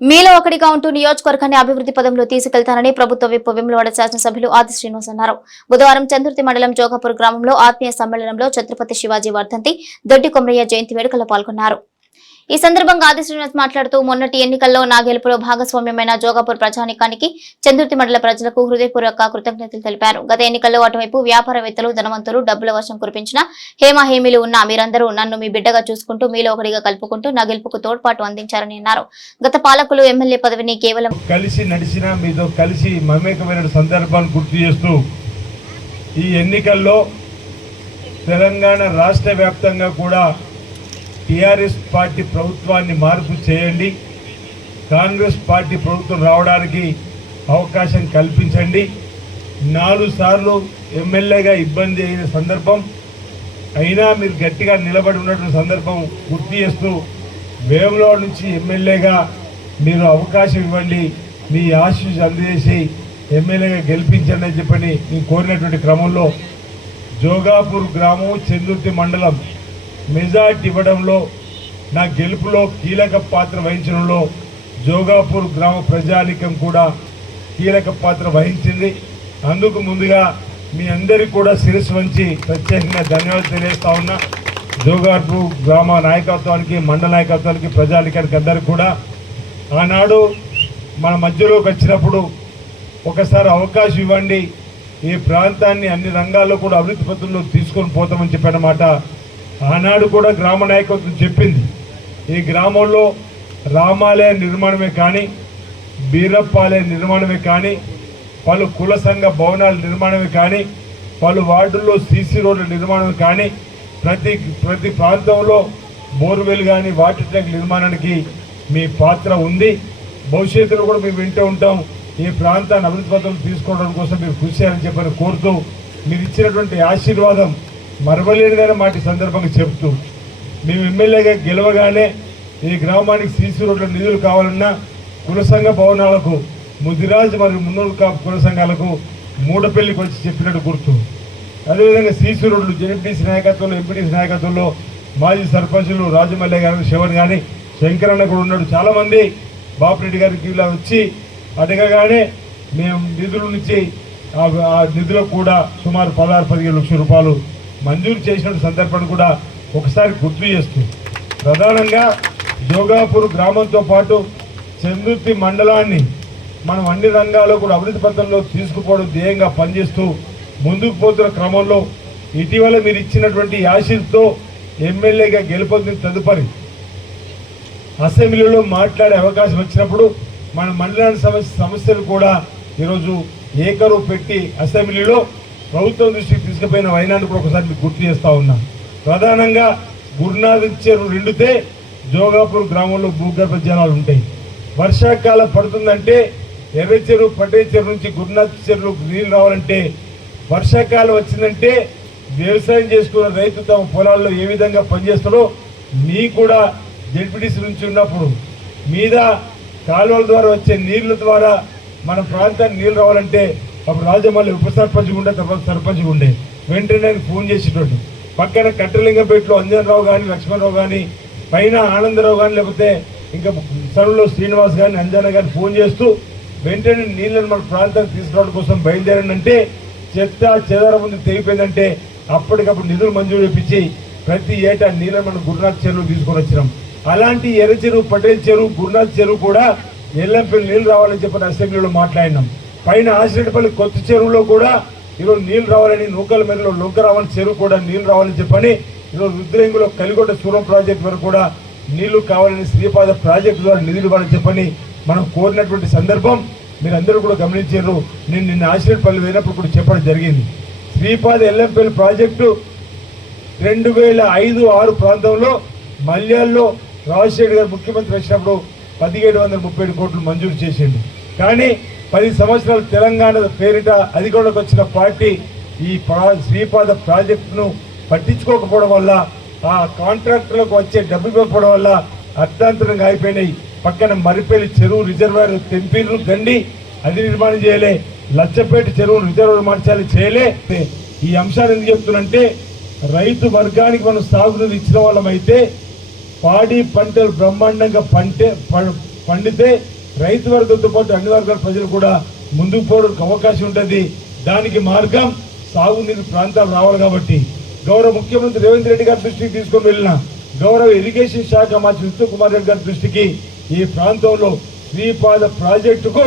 మీలో ఒకటిగా ఉంటూ నియోజకవర్గాన్ని అభివృద్ధి పదంలో తీసుకెళ్తానని ప్రభుత్వ విప్ వెమ్లవాడ శాసనసభ్యులు ఆది శ్రీనివాస్ అన్నారు. బుధవారం చంద్రుతి మండలం జోగాపూర్ గ్రామంలో ఆత్మీయ సమ్మేళనంలో ఛత్రపతి శివాజీ వర్ధంతి దొడ్డి కొమరయ్య జయంతి వేడుకల్లో పాల్గొన్నారు. ఈ సందర్భంగా ఆది శ్రీనివాస్ మాట్లాడుతూ మొన్నటి ఎన్నికల్లో నా గెలుపులో భాగస్వామ్యమైన జోగాపూర్ ప్రజానికానికి చంద్రుతి మండల ప్రజలకు హృదయపూర్వక కృతజ్ఞతలు తెలిపారు. గత ఎన్నికల్లో అటువైపు వ్యాపారవేత్తలు ధనవంతులు డబ్బుల వర్షం కురిపించిన హేమహేమిలు ఉన్న మీరందరూ నన్ను మీ బిడ్డగా చూసుకుంటూ మీలో ఒకటిగా కలుపుకుంటూ నా గెలుపుకు తోడ్పాటు అందించారని అన్నారు. గత పాలకులు ఎమ్మెల్యే పదవిని కేవలం కలిసి నడిచిన మీతో కలిసి మమేకమైన సందర్భాన్ని గుర్తు చేస్తూ ఈ ఎన్నికల్లో తెలంగాణ రాష్ట్ర వ్యాప్తంగా కూడా టీఆర్ఎస్ పార్టీ ప్రభుత్వాన్ని మార్పు చేయండి. కాంగ్రెస్ పార్టీ ప్రభుత్వం రావడానికి అవకాశం కల్పించండి. నాలుగు సార్లు ఎమ్మెల్యేగా ఇబ్బంది అయిన సందర్భం అయినా మీరు గట్టిగా నిలబడి ఉన్నటువంటి సందర్భం గుర్తు చేస్తూ వేములో నుంచి ఎమ్మెల్యేగా మీరు అవకాశం ఇవ్వండి. మీ ఆశీస్ అందజేసి ఎమ్మెల్యేగా గెలిపించండి అని చెప్పని నేను కోరినటువంటి క్రమంలో జోగాపూర్ గ్రామం చందుర్తి మండలం మెజార్టీ ఇవ్వడంలో నా గెలుపులో కీలక పాత్ర వహించడంలో జోగాపూర్ గ్రామ ప్రజానికం కూడా కీలక పాత్ర వహించింది. అందుకు ముందుగా మీ అందరికీ కూడా శిరస్సు వంచి ప్రత్యేకంగా ధన్యవాదాలు తెలియజేస్తా ఉన్నా. జోగాపూర్ గ్రామ నాయకత్వానికి మండల నాయకత్వానికి ప్రజానికానికి అందరికీ కూడా ఆనాడు మన మధ్యలోకి వచ్చినప్పుడు ఒకసారి అవకాశం ఇవ్వండి. ఈ ప్రాంతాన్ని అన్ని రంగాల్లో కూడా అభివృద్ధి పత్రంలో తీసుకొని పోతామని చెప్పినమాట ఆనాడు కూడా గ్రామ నాయకత్వం చెప్పింది. ఈ గ్రామంలో రామాలయ నిర్మాణమే కానీ బీరప్పాలయ నిర్మాణమే కానీ పలు కుల సంఘ భవనాల నిర్మాణమే కానీ పలు వార్డుల్లో సీసీ రోడ్ల నిర్మాణమే కానీ ప్రతి ప్రతి ప్రాంతంలో బోర్వెల్ కానీ వాటర్ ట్యాంక్ నిర్మాణానికి మీ పాత్ర ఉంది. భవిష్యత్తులో కూడా మేము వింటూ ఉంటాం ఈ ప్రాంతాన్ని అభివృద్ధి పత్రం తీసుకోవడం కోసం మీరు కృషి చేయాలని చెప్పని కోరుతూ మీరు ఇచ్చినటువంటి ఆశీర్వాదం మరవలేనిదనే మాట మాటి సందర్భంగా చెప్తూ మేము ఎమ్మెల్యేగా గెలవగానే ఈ గ్రామానికి సీసీ రోడ్ల నిధులు కావాలన్నా కుల సంఘ భవనాలకు ముదిరాజ్ మరియు మున్నూరు కాపు కుల సంఘాలకు మూడపల్లికి వచ్చి చెప్పినట్టు గుర్తు. అదేవిధంగా సీసీ రోడ్లు జెడ్పీటీసీ నాయకత్వంలో ఎంపీటీసీ నాయకత్వంలో మాజీ సర్పంచులు రాజమల్లె గారు శివన్ కానీ శంకరన్న కూడా ఉన్నాడు చాలామంది బాపిరెడ్డి గారికి ఇలా వచ్చి అడగగానే మేము నిధుల నుంచి ఆ ఆ నిధులకు కూడా సుమారు పదహారు పదిహేను లక్షల రూపాయలు మంజూరు చేసిన సందర్భాన్ని కూడా ఒకసారి గుర్తు చేస్తూ ప్రధానంగా జోగాపూర్ గ్రామంతో పాటు చందుర్తి మండలాన్ని మనం అన్ని రంగాల్లో కూడా అభివృద్ధి పథంలో తీసుకుపోవడం ధ్యేయంగా పనిచేస్తూ ముందుకు పోతున్న క్రమంలో ఇటీవల మీరు ఇచ్చినటువంటి ఆశీర్తో ఎమ్మెల్యేగా గెలుపొందిన తదుపరి అసెంబ్లీలో మాట్లాడే అవకాశం వచ్చినప్పుడు మన మండలానికి సమస్య సమస్యలు కూడా ఈరోజు ఏకరు పెట్టి అసెంబ్లీలో ప్రభుత్వం దృష్టికి తీసుకుపోయిన వైనాన్ని కూడా ఒకసారి మీకు గుర్తు చేస్తూ ఉన్నా. ప్రధానంగా గురునాథ్ చెరువు రెండుతే జోగాపూర్ గ్రామంలో భూగర్భ జలాలు ఉంటాయి. వర్షాకాలం పడుతుందంటే ఎర్ర చెరువు పట్టే చెరువు నుంచి గురునాథ్ చెరువుకు నీళ్ళు రావాలంటే వర్షాకాలం వచ్చిందంటే వ్యవసాయం చేసుకున్న రైతు తమ పొలాల్లో ఏ విధంగా పనిచేస్తారో మీ కూడా జడ్పీటీసీ నుంచి ఉన్నప్పుడు మీద కాలువల ద్వారా వచ్చే నీళ్ళ ద్వారా మన ప్రాంతానికి నీళ్ళు రావాలంటే అప్పుడు రాజమల్లి ఉప సర్పంచ్ ఉండే తర్వాత సర్పంచ్ ఉండే. వెంటనే ఆయన ఫోన్ చేసేటోడు. పక్కన కట్టలింగపేటలో అంజనరావు కానీ లక్ష్మణరావు కానీ పైన ఆనందరావు కానీ లేకపోతే ఇంకా సరువులో శ్రీనివాస్ కానీ అంజన కానీ ఫోన్ చేస్తూ వెంటనే నీళ్ళని మన ప్రాంతానికి తీసుకురావడం కోసం బయలుదేరానంటే చెత్త చెదారం ముందు తెగిపోయిందంటే అప్పటికప్పుడు నిధులు మంజూరు చేపించి ప్రతి ఏటా నీళ్ళని మనం గురునాథ్ చెరువు తీసుకొని వచ్చినాం. అలాంటి ఎర్ర చెరువు పటేల్ చెరువు గురునాథ్ చెరువు కూడా ఎల్లంపల్లి నీళ్ళు రావాలని చెప్పిన అసెంబ్లీలో మాట్లాడినాం. పైన ఆశ్రయపల్లి కొత్త చెరువులో కూడా ఈరోజు నీళ్ళు రావాలని నూకల మేరలో లొంకరావని చెరువు కూడా నీళ్ళు రావాలని చెప్పని ఈరోజు రుద్రేంగులో కలిగొండ సూరం ప్రాజెక్ట్ వరకు కూడా నీళ్ళు కావాలని శ్రీపాద ప్రాజెక్టు ద్వారా నిధులు ఇవ్వాలని చెప్పని మనం కోరినటువంటి సందర్భం మీరందరూ కూడా గమనించారు. నేను నిన్న ఆశ్రయపల్లి పోయినప్పుడు కూడా చెప్పడం జరిగింది. శ్రీపాద ఎల్లంపల్లి ప్రాజెక్టు రెండు వేల ఐదు ఆరు ప్రాంతంలో మల్యాల్లో రాజశేఖర్ గారు ముఖ్యమంత్రి వచ్చినప్పుడు పదిహేడు వందల ముప్పై ఏడు కోట్లు మంజూరు చేసిండు. కానీ పది సంవత్సరాలు తెలంగాణ పేరిట అధికారంలోకి వచ్చిన పార్టీ ఈ ప్రా శ్రీపాద ప్రాజెక్టును పట్టించుకోకపోవడం వల్ల ఆ కాంట్రాక్టర్లకు వచ్చే డబ్బు ఇవ్వకపోవడం వల్ల అర్థాంతరంగా అయిపోయినాయి. పక్కన మరిపేలి చెరువు రిజర్వాయర్ తెంపిర్రు గండి అది నిర్మాణం చేయలే. లచ్చపేట చెరువు రిజర్వాయర్ మార్చాలి చేయలే. ఈ అంశాలు ఎందుకు చెప్తున్నంటే రైతు వర్గానికి మనం సాగునీరు ఇచ్చిన వాళ్ళమైతే పాడి పంటలు బ్రహ్మాండంగా పంటే ప- పండితే రైతు వర్గంతో పాటు అన్ని వర్గాల ప్రజలు కూడా ముందుకు పోవడానికి అవకాశం ఉంటుంది. దానికి మార్గం సాగునీరు ప్రాంతాలు రావాలి కాబట్టి. గౌరవ ముఖ్యమంత్రి రేవంత్ రెడ్డి గారి దృష్టికి తీసుకొని వెళ్ళిన గౌరవ ఇరిగేషన్ శాఖ మంత్రి ఉత్తమ్ కుమార్ రెడ్డి గారి దృష్టికి ఈ ప్రాంతంలో శ్రీపాద ప్రాజెక్టుకు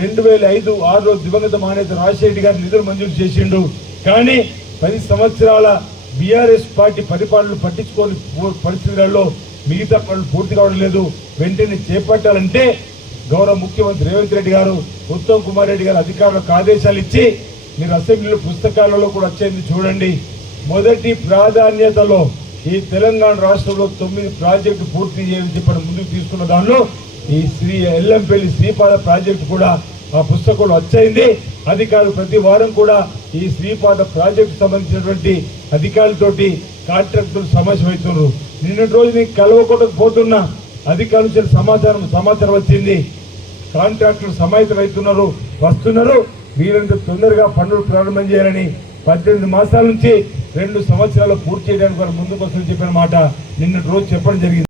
రెండు వేల ఐదు ఆరులో దివంగత మానేత రాజశేఖర్ గారి నిధులు మంజూరు చేసిండు. కానీ పది సంవత్సరాల బీఆర్ఎస్ పార్టీ పరిపాలనలు పట్టించుకోని పరిస్థితులలో మిగతా పనులు పూర్తి కావడం లేదు. వెంటనే చేపట్టాలంటే గౌరవ ముఖ్యమంత్రి రేవంత్ రెడ్డి గారు ఉత్తమ్ కుమార్ రెడ్డి గారు అధికారులకు ఆదేశాలు ఇచ్చి మీరు అసెంబ్లీలో పుస్తకాలలో కూడా వచ్చేది చూడండి. మొదటి ప్రాధాన్యతలో ఈ తెలంగాణ రాష్ట్రంలో తొమ్మిది ప్రాజెక్టు పూర్తి చేయని చెప్పడం ముందుకు తీసుకున్న దానిలో ఈ శ్రీ ఎల్లంపల్లి శ్రీపాద ప్రాజెక్టు కూడా ఆ పుస్తకంలో వచ్చైంది అధికారులు ప్రతి వారం కూడా ఈ శ్రీపాద ప్రాజెక్టు సంబంధించినటువంటి అధికారులతోటి కాంట్రాక్టులు సమావేశమవుతున్నారు నిన్నటి రోజు నేను కలవకుండా పోతున్నా. అధికారుల నుంచి సమాచారం సమాచారం వచ్చింది. కాంట్రాక్టులు సమాహితమవుతున్నారు వస్తున్నారు. వీరంత తొందరగా పనులు ప్రారంభం చేయాలని పద్దెనిమిది మాసాల నుంచి రెండు సంవత్సరాలు పూర్తి చేయడానికి వారు ముందుకు వస్తుందని చెప్పిన మాట నిన్నటి రోజు చెప్పడం జరిగింది.